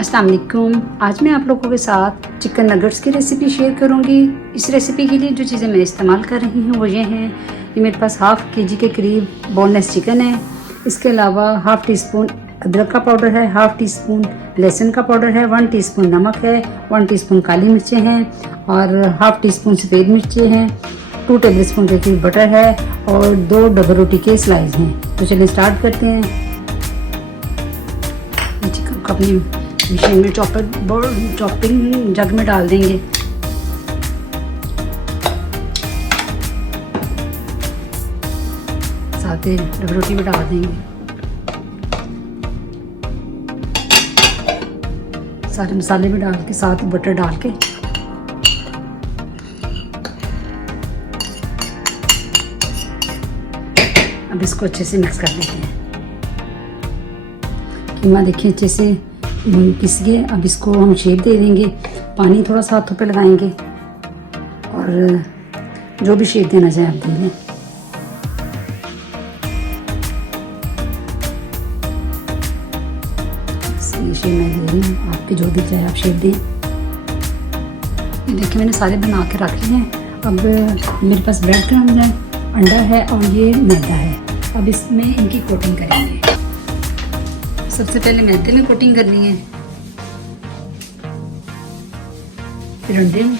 अस्सलाम वालेकुम। आज मैं आप लोगों के साथ चिकन नगेट्स की रेसिपी शेयर करूंगी। इस रेसिपी के लिए जो चीज़ें मैं इस्तेमाल कर रही हूँ वो ये हैं। ये मेरे पास हाफ़ केजी के करीब बोनलेस चिकन है। इसके अलावा हाफ़ टी स्पून अदरक का पाउडर है, हाफ़ टी स्पून लहसुन का पाउडर है, 1 टीस्पून नमक है, 1 टीस्पून काली मिर्चें हैं और हाफ़ टी स्पून सफ़ेद मिर्चें हैं, 2 टेबल स्पून के करीब बटर है और 2 डबल रोटी के स्लाइस हैं। तो चलिए स्टार्ट करते हैं। चिकन को अपनी मशीन में चॉपिंग जग में डाल देंगे। साथ ही डबल रोटी में डाल देंगे। सारे मसाले भी डाल के साथ बटर डाल के अब इसको अच्छे से मिक्स कर लेते हैं। कीमा देखिए अच्छे से पिस गए। अब इसको हम शेप दे देंगे। पानी थोड़ा सा हाथों पे लगाएंगे और जो भी शेप देना चाहे आप दे लें। ये शेप मैं दे रही हूँ, आपके जो दिख जाए आप शेप दें। ये देखिए मैंने सारे बना के रख लिए हैं। अब मेरे पास ब्रेड क्रम्ब है, अंडा है और ये मैदा है। अब इसमें इनकी कोटिंग करेंगे। सबसे पहले मैदे में कोटिंग करनी है, फिर अंडे में,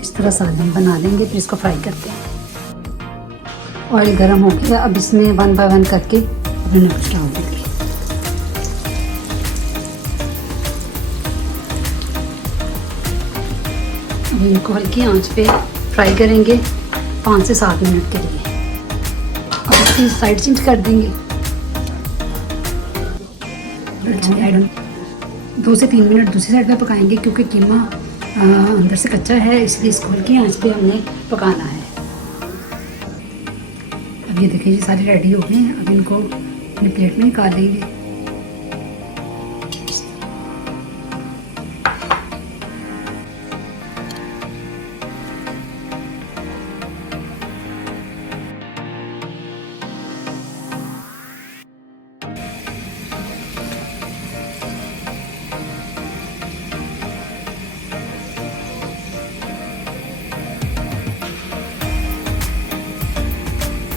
इस तरह सालन हम बना लेंगे। फिर इसको फ्राई करते हैं। ऑयल गर्म हो गया। अब इसमें 1 बाय 1 करके अपने नगेट्स डाल देंगे। इनको हल्की आंच पे फ्राई करेंगे 5 से 7 मिनट के लिए। अब इसकी साइड चेंज कर देंगे। 2 से 3 मिनट दूसरी साइड पे पकाएंगे क्योंकि कीमा अंदर से कच्चा है, इसलिए इसको हल्की आंच पे हमने पकाना है। अब ये देखिए ये सारे रेडी हो गए हैं। अब इनको अपने प्लेट में निकाल लेंगे।